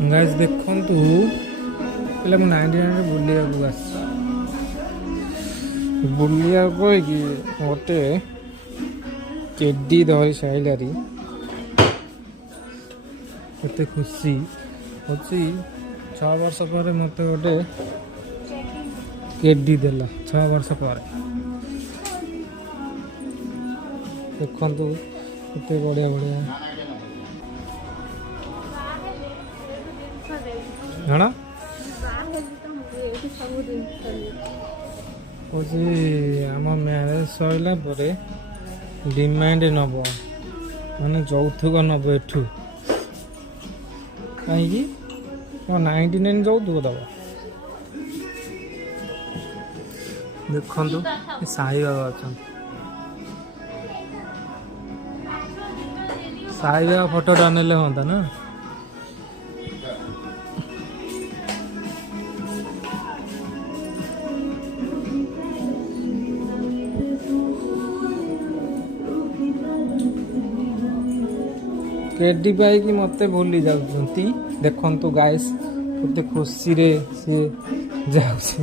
Guys देखंतु पहले मु 99 बुलिया को आस बुलिया को कि गोटे टेडी धरी साइलारी केते खुशी होची 6 वर्ष पर मते गोटे टेडी देला 6 वर्ष पर देखंतु केते बढ़िया बढ़िया जाना होची आम मैरेज सइला परे डिमांड नब माने यौतुक नब एठू कहीं 99 यौतुक दब देखंतु साई बाबा अच्छा साई बाबा फोटो डाले होता ना टेडी पाई कि मते भूली जाउछंती देखंतु गाइस केते खुशी रे से जाउछि।